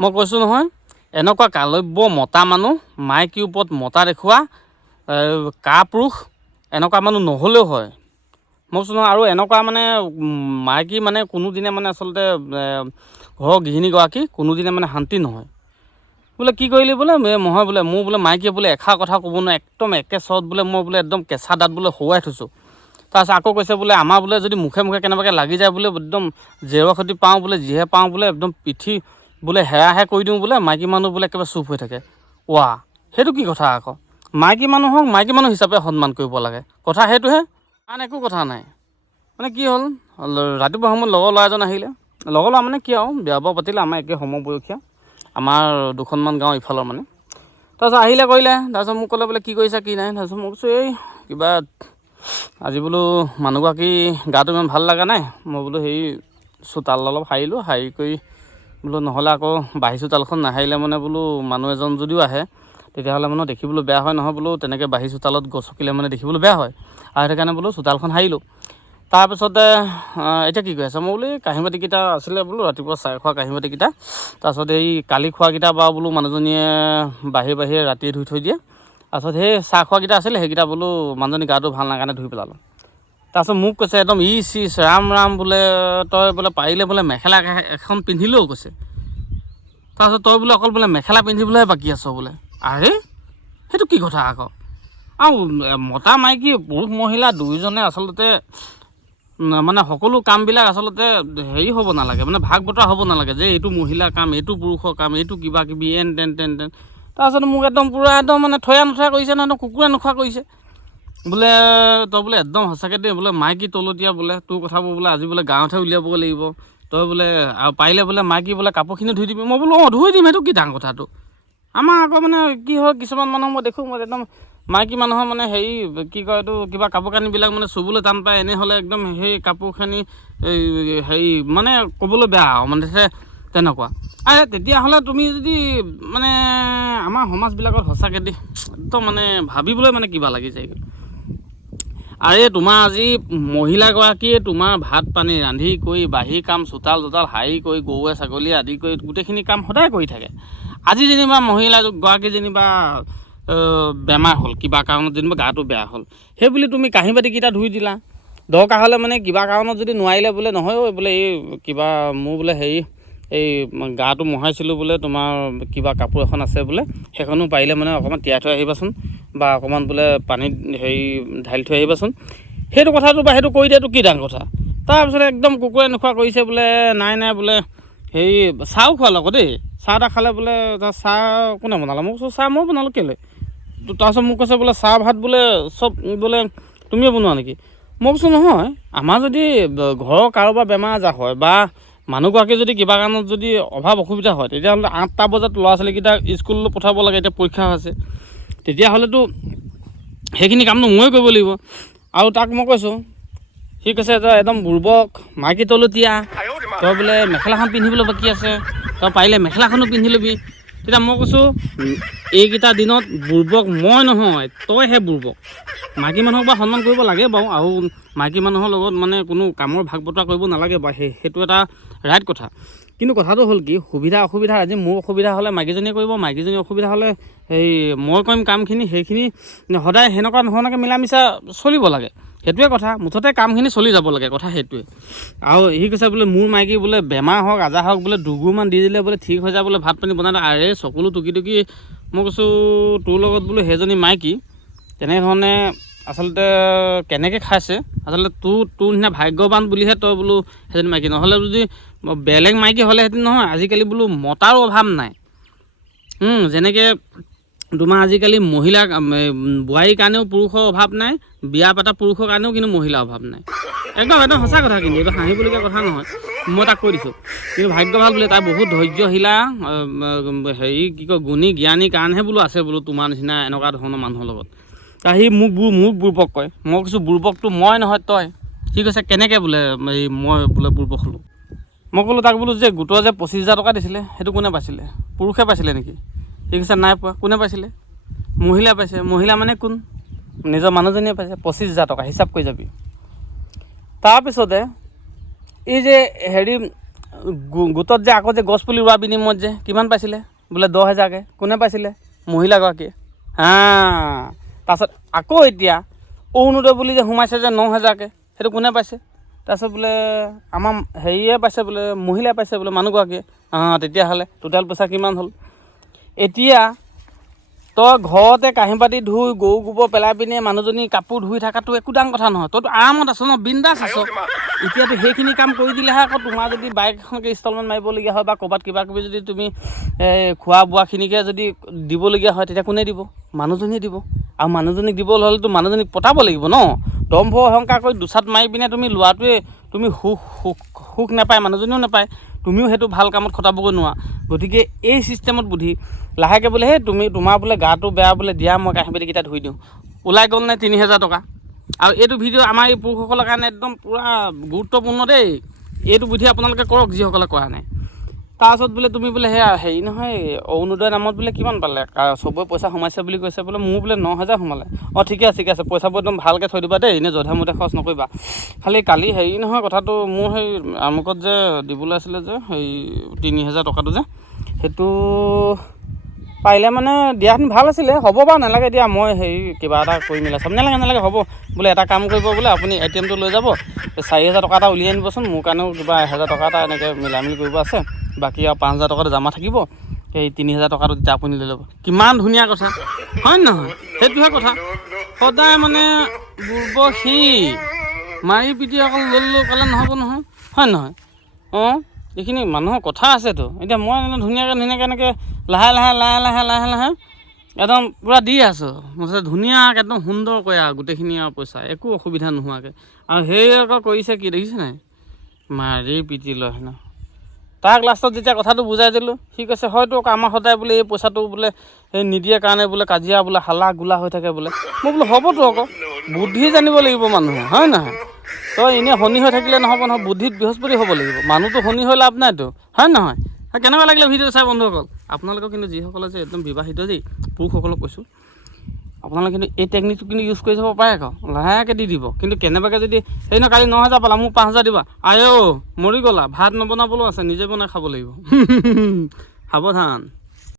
মই কৈছোঁ নহয়, এনেকুৱা কালব্য মতা মানুহ, মাইকীৰ ওপৰত মতা দেখুওৱা কাপুৰুষ এনেকুৱা মানুহ নহ'লেও হয়। মই কৈছোঁ নহয়, আৰু এনেকুৱা মানে মাইকী মানে কোনোদিনে মানে আচলতে ঘৰৰ গৃহিণীগৰাকী কোনোদিনে মানে শান্তি নহয়। বোলে কি কৰিলি বোলে, নহয় বোলে মোৰ বোলে মাইকীয়ে বোলে এষাৰ কথা ক'ব নোৱাৰে, একদম একে চৰত বোলে মই বোলে একদম কেঁচা দাঁত বোলে সৰুৱাই থৈছোঁ। তাৰপিছত আকৌ কৈছে বোলে আমাৰ বোলে যদি মুখে মুখে কেনেবাকৈ লাগি যায় বোলে একদম জেওৰা খতি পাওঁ বোলে, যিহে পাওঁ বোলে একদম পিঠি বোলে হেৰাহে কৰি দিওঁ বোলে, মাইকী মানুহ বোলে একেবাৰে চুপ হৈ থাকে। ৱা, সেইটো কি কথা আকৌ? মাইকী মানুহক মাইকী মানুহ হিচাপে সন্মান কৰিব লাগে, কথা সেইটোহে, আন একো কথা নাই। মানে কি হ'ল, ৰাতিপুৱা সময়ত লগৰ ল'ৰা এজন আহিলে, লগৰ ল'ৰা মানে কি আৰু বিয়া বাৰু পাতিলে, আমাৰ একে সমবয়সীয়া, আমাৰ দুখনমান গাঁও ইফালৰ মানে। তাৰপিছত আহিলে কৰিলে, তাৰপিছত মোক ক'লে বোলে কি কৰিছা কি নাই, তাৰপিছত মই কৈছোঁ এই কিবা আজি বোলো মানুহগৰাকী গাটো ইমান ভাল লগা নাই, মই বোলো হেৰি চোতাল অলপ সাৰিলোঁ, সাৰি কৰি বোলো নহ'লে আকৌ বাঢ়ি চোতালখন নাসাৰিলে মানে বোলো মানুহ এজন যদিও আহে তেতিয়াহ'লে মানে দেখিবলৈ বেয়া হয় নহয়, বোলো তেনেকৈ বাঢ়ি চোতালত গছকিলে মানে দেখিবলৈ বেয়া হয়, আৰু সেইকাৰণে বোলো চোতালখন সাৰিলোঁ। তাৰপিছতে এতিয়া কি কৰি আছে, মই বোলো এই কাঁহী বাতিকেইটা আছিলে বোলো ৰাতিপুৱা চাহ খোৱা কাঁহী বাতিকেইটা, তাৰপিছত এই কালি খোৱাকেইটা বাৰু বোলো মানুহজনীয়ে বাহিৰে ৰাতিয়ে ধুই থৈ দিয়ে, তাৰপিছত সেই চাহ খোৱাকেইটা আছিলে সেইকেইটা বোলো মানুহজনী গাটো ভাল নাই কাৰণে ধুই পেলালোঁ। তাৰপিছত মোক কৈছে একদম ইচ ৰাম ৰাম বোলে, তই বোলে পাৰিলে বোলে মেখেলা এখন পিন্ধিলেও কৈছে, তাৰপিছত তই বোলে অকল বোলে মেখেলা পিন্ধিবলৈহে বাকী আছ বোলে। আৰে সেইটো কি কথা আকৌ? আৰু মতা মাইকী পুৰুষ মহিলা দুয়োজনে আচলতে মানে সকলো কামবিলাক আচলতে হেৰি হ'ব নালাগে, মানে ভাগ বতৰা হ'ব নালাগে যে এইটো মহিলাৰ কাম, এইটো পুৰুষৰ কাম, এইটো কিবা কিবি এন তেন। তাৰপিছত মোক একদম পূৰা একদম মানে থয়া নথয়া কৰিছে নহয়, একদম কুকুৰে নোখোৱা কৰিছে। বোলে তই বোলে একদম সঁচাকৈ দেই বোলে মাইকী তলতীয়া বোলে, তোৰ কথাবোৰ বোলে আজি বোলে গাঁৱতহে উলিয়াবগৈ লাগিব, তই বোলে আৰু পাৰিলে বোলে মাইকী বোলে কাপোৰখিনি ধুই দিবি। মই বোলো অঁ ধুই দিম, সেইটো কি ডাঙৰ কথাটো। আমাৰ আকৌ মানে কি হয়, কিছুমান মানুহ মই দেখোঁ, মই একদম মাইকী মানুহৰ মানে হেৰি কি কয় এইটো কিবা কাপোৰ কানিবিলাক মানে চুবলৈ টান পায়, এনেহ'লে একদম সেই কাপোৰ কানি হেৰি মানে ক'বলৈ বেয়া আৰু মানে তেনেকুৱা। তেতিয়াহ'লে তুমি যদি মানে আমাৰ সমাজবিলাকত সঁচাকৈ দেই একদম মানে ভাবিবলৈ মানে কিবা লাগি যায়গৈ। আৰে তোমাৰ আজি মহিলাগৰাকীয়ে তোমাৰ ভাত পানী ৰান্ধি কৰি বাহিৰ কাম চোতাল সাৰি কৰি গৰুৱে ছাগলীয়ে আদি কৰি গোটেইখিনি কাম সদায় কৰি থাকে। আজি যেনিবা মহিলাগৰাকী যেনিবা বেমাৰ হ'ল, কিবা কাৰণত যেনিবা গাটো বেয়া হ'ল, সেই বুলি তুমি কাঁহী বাতিকেইটা ধুই দিলা। দৰকাৰ হ'লে মানে কিবা কাৰণত যদি নোৱাৰিলে বোলে নহয় বোলে এই কিবা মোৰ বোলে হেৰি এই গাটো মোহাইছিলোঁ বোলে, তোমাৰ কিবা কাপোৰ এখন আছে বোলে, সেইখনো পাৰিলে মানে অকণমান তিয়াই থৈ আহিবাচোন, বা অকণমান বোলে পানীত হেৰি ঢালি থৈ আহিবাচোন। সেইটো কথাটো বা সেইটো কৰি দিয়াটো কি ডাঙৰ কথা। তাৰপিছতে একদম কুকুৰে নোখোৱা কৰিছে বোলে, নাই বোলে হেৰি চাহও খোৱালে আকৌ দেই, চাহ এটা খালে বোলে, চাহ কোনে বনালে? মই কৈছোঁ চাহ মই বনালোঁ কেলৈ। তাৰপিছত মোক কৈছে বোলে চাহ ভাত বোলে চব বোলে তুমিয়ে বনোৱা নেকি? মই কৈছোঁ নহয়, আমাৰ যদি ঘৰৰ কাৰোবাৰ বেমাৰ আজাৰ হয় বা মানুহগৰাকী যদি কিবা কাৰণত যদি অভাৱ অসুবিধা হয়, তেতিয়াহ'লে 8টা বজাত ল'ৰা ছোৱালীকেইটা স্কুললৈ পঠাব লাগে, এতিয়া পৰীক্ষা আছে, তেতিয়াহ'লেতো সেইখিনি কামটো ময়ে কৰিব লাগিব। আৰু তাক মই কৈছোঁ, সি কৈছে তই একদম বুৰ্বক মাইকী তলতীয়া, তই বোলে মেখেলাখন পিন্ধিবলৈ বাকী আছে, তই পাৰিলে মেখেলাখনো পিন্ধি ল'বি। তেতিয়া মই কৈছোঁ এইকেইটা দিনত বুৰ্বক মই নহয়, তইহে বুৰ্বক। মাইকী মানুহক বা সন্মান কৰিব লাগে বাৰু, আৰু মাইকী মানুহৰ লগত মানে কোনো কামৰ ভাগ বতৰা কৰিব নালাগে বাৰু, সেইটো এটা ৰাইট কথা। কিন্তু কথাটো হ'ল কি, সুবিধা অসুবিধা আজি মোৰ অসুবিধা হ'লে মাইকীজনীয়ে কৰিব, মাইকীজনীৰ অসুবিধা হ'লে সেই মই কৰিম কামখিনি, সেইখিনি সদায় সেনেকুৱা ধৰণকৈ মিলা মিছা চলিব লাগে, সেইটোৱে কথা। মুঠতে কামখিনি চলি যাব লাগে, কথা সেইটোৱে। আৰু সি কৈছে বোলে মোৰ মাইকী বোলে বেমাৰ হওক আজাৰ হওক বোলে দুগুৰমান দি দিলে বোলে ঠিক হৈ যায় বোলে, ভাত পানী বনাই। আৰে চকুলো টুকি মই কৈছোঁ তোৰ লগত বোলো সেইজনী মাইকী তেনেধৰণে আচলতে কেনেকৈ খাইছে, আচলতে তোৰ নিচিনা ভাগ্যৱান বুলিহে তই বোলো সেইজনী মাইকী, নহ'লে যদি বেলেগ মাইকী হ'লেহেঁতেন নহয়, আজিকালি বোলো মতাৰো অভাৱ নাই। যেনেকৈ তোমাৰ আজিকালি মহিলা বোৱাৰীৰ কাৰণেও পুৰুষৰ অভাৱ নাই, বিয়া পতা পুৰুষৰ কাৰণেও কিন্তু মহিলাৰ অভাৱ নাই। একদম সঁচা কথা, কিন্তু এইটো হাঁহিবলগীয়া কথা নহয়, মই তাক কৈ দিছোঁ। কিন্তু ভাগ্য ভাল বোলে তাই বহুত ধৈৰ্যশীলা, হেৰি কি কয় গুণী জ্ঞানী কাৰণেহে বোলো আছে বোলো তোমাৰ নিচিনা এনেকুৱা ধৰণৰ মানুহৰ লগত। সি মোক বুৰ্বক কয়। মই কৈছোঁ বুৰ্বকটো মই নহয় তই। সি কৈছে কেনেকৈ বোলে এই মই বোলে বুৰ্বক হ'লোঁ। মই ক'লোঁ তাক বোলো যে গোটৰ যে 25,000 টকা দিছিলে সেইটো কোনে পাইছিলে, পুৰুষে পাইছিলে নেকি? সি কৈছে নাই পোৱা। কোনে পাইছিলে? মহিলাই পাইছে। মহিলা মানে কোন? নিজৰ মানুহজনীয়ে পাইছে 25,000 টকা, হিচাপ কৰি যাবি। তাৰপিছতে এই যে হেৰি গোটত যে আকৌ যে গছপুলি ৰোৱা বিনিময়ত যে কিমান পাইছিলে বোলে 10,000কৈ কোনে পাইছিলে মহিলাগৰাকীয়ে তাৰপিছত আকৌ এতিয়া অৰুণোদয় বুলি যে সোমাইছে যে 9,000কৈ সেইটো কোনে পাইছে তাৰপিছত বোলে আমাৰ হেৰিয়ে পাইছে বোলে মহিলাই পাইছে বোলে মানুহগৰাকীয়ে তেতিয়াহ'লে টোটেল পইচা কিমান হ'ল এতিয়া তই ঘৰতে কাঁহী বাতি ধুই গৰু গোবৰ পেলাই পিনে মানুহজনী কাপোৰ ধুই থকাটো একো ডাঙৰ কথা নহয় তইতো আৰামত আছ ন বিন্দাছ আছ এতিয়াতো সেইখিনি কাম কৰি দিলেহে আকৌ তোমাৰ যদি বাইক এখনকৈ ইনষ্টলমেণ্ট মাৰিবলগীয়া হয় বা ক'ৰবাত কিবা কিবি যদি তুমি খোৱা বোৱাখিনিকে যদি দিবলগীয়া হয় তেতিয়া কোনে দিব মানুহজনীয়ে দিব আৰু মানুহজনীক দিবলৈ হ'লেতো মানুহজনীক পতাব লাগিব ন দম্ভ অহংকাৰ কৰি দুচাত মাৰি পিনে তুমি লোৱাটোৱে তুমি সুখ নাপায় মানুহজনীও নাপায় তুমিও সেইটো ভাল কামত খটাবগৈ নোৱাৰা গতিকে এই ছিষ্টেমত বুদ্ধি লাহেকৈ বোলে সেই তোমাৰ বোলে গাটো বেয়া বোলে দিয়া মই কাঁহী বাতিকেইটা ধুই দিওঁ ওলাই গ'ল নে 3,000 টকা আৰু এইটো ভিডিঅ' আমাৰ এই পুৰুষসকলৰ কাৰণে একদম পূৰা গুৰুত্বপূৰ্ণ দেই এইটো বুদ্ধি আপোনালোকে কৰক যিসকলে কৰা নাই তাৰপাছত বোলে তুমি বোলে সেয়া হেৰি নহয় অৰুণোদয় নামত বোলে কিমান পালে চবৰে পইচা সোমাইছে বুলি কৈছে বোলে মোৰ বোলে 9,000 সোমালে ঠিকে আছে পইচাবোৰ একদম ভালকৈ থৈ দিবা দেই এনেই যধে মধে খৰচ নকৰিবা খালি কালি হেৰি নহয় কথাটো মোৰ সেই আমুকত যে দিবলৈ আছিলে যে সেই 3,000 টকাটো যে সেইটো পাৰিলে মানে দিয়াহেঁতেন ভাল আছিলে হ'ব বাৰু নালাগে দিয়া মই হেৰি কিবা এটা কৰি মিলাই চাম নালাগে হ'ব বোলে এটা কাম কৰিব বোলে আপুনি ATMটো লৈ যাব 4,000 টকা এটা উলিয়াই আনিবচোন মোৰ কাৰণেও কিবা 1,000 টকা এটা এনেকৈ মিলাই মিলি কৰিব আছে বাকী আৰু 5,000 টকাটো জমা থাকিব এই 3,000 টকাটো তেতিয়া আপুনি লৈ ল'ব কিমান ধুনীয়া কথা হয় নহয় সেইটোহে কথা সদায় মানে বুৰ্বশী মাৰি পিটি অকল লৈ ক'লে নহ'ব নহয় হয় নহয় এইখিনি মানুহৰ কথা আছেতো এতিয়া মই ধুনীয়াকৈ এনেকৈ লাহে একদম পূৰা দি আছোঁ মুঠতে ধুনীয়াকৈ একদম সুন্দৰকৈ আৰু গোটেইখিনি আৰু পইচা একো অসুবিধা নোহোৱাকৈ আৰু সেই আকৌ কৰিছে কি দেখিছে নাই মাৰি পিটি লয় ন তাক লাষ্টত যেতিয়া কথাটো বুজাই দিলোঁ সি কৈছে হয়তো আমাৰ সদায় বোলে এই পইচাটো বোলে সেই নিদিয়ে কাৰণে বোলে কাজিয়া বোলে হালা গোলা হৈ থাকে বোলে মই বোলো হ'বতো আকৌ বুদ্ধি জানিব লাগিব মানুহে হয় নহয় তই এনেই শনি হৈ থাকিলে নহ'ব নহয় বুদ্ধিত বৃহস্পতি হ'ব লাগিব মানুহটো শনি হৈ লাভ নাইতো হয় নহয় কেনেকুৱা লাগিলে ভিডিঅ' চাই বন্ধুসকল আপোনালোকক কিন্তু যিসকলে যে একদম বিবাহিত দেই পুৰুষসকলক কৈছোঁ আপোনালোকে কিন্তু এই টেকনিকটো কিন্তু ইউজ কৰি যাব পাৰে আকৌ লাহেকৈ দি দিব কিন্তু কেনেবাকৈ যদি সেই কালি 9,000 পালা মোক 5,000 দিবা মৰি গ'লা ভাত নবনাবলৈও আছে নিজে বনাই খাব লাগিব সাৱধান